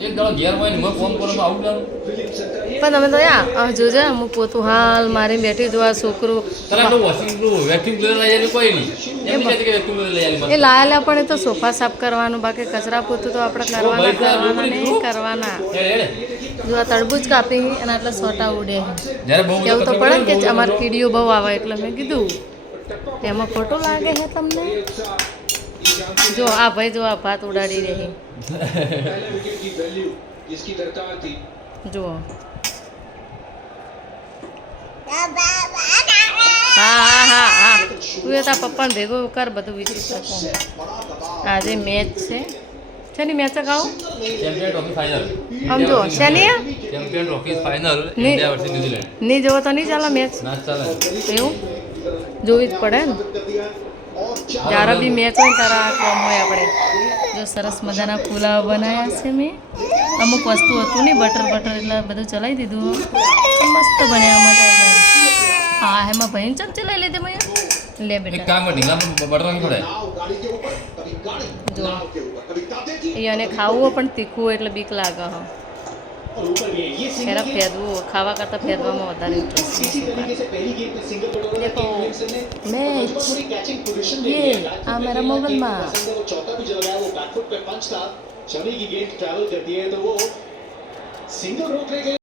એક દાડો ઘેર હોય ને મેં ફોન કરવામાં આવું જાણું પણ તમે તો યા જોજે હું પોતું હાલ મારી બેઠી જો આ છોકરું તને તો વોશિંગ વેક્યુમ ક્લીનર લઈ આવી કોઈ નહીં એમ નહીં કહેતી કે વેક્યુમ ક્લીનર લઈ આવી એ લાયેલા પણ એ તો સોફા સાફ કરવાનું બાકી કચરા પોતું તો આપણે કરવાના નહીં કરવાના જો આ તરબૂચ કાપી અને એટલે સોટા ઉડે જ્યારે બહુ કેવું તો પડે ને કે અમારે કીડીઓ બહુ આવે એટલે મેં કીધું એમાં ખોટું લાગે છે તમને જો આ ભાઈ જો આ ભાત ઉડાડી રહી જુઓ હા તું એ તારા પપ્પાને ભેગું કર બધું વિચારી શકો આજે મેચ છે શેની મેચ કહું ચેમ્પિયન ટ્રોફી ફાઇનલ આમ જુઓ શેની champion trophy final India versus New Zealand નહીં જોવો તો નહીં ચાલે મેચ ના ચાલે એવું જોવી જ પડે ને જ્યારે બી મેચ હોય ને તારા આ કામ હોય આપણે જો સરસ મજાના પુલાવ બનાવ્યા છે મેં અમુક વસ્તુ હતું નહીં બટર એટલે બધું ચલાવી દીધું મસ્ત બન્યા મજા હા એમાં ભાઈ ચમચી લઈ લીધી મેં લે એક બેટા કામ કર ઢીંગલા બટર નહીં પડે જો એને ખાવું હોય પણ તીખું હોય એટલે બીક લાગે હા પહેલાં ફેદવું ખાવા કરતાં ફેદવામાં વધારે ઇન્ટરેસ્ટ દેખો મેચ ये आ मेरा मोबाइल में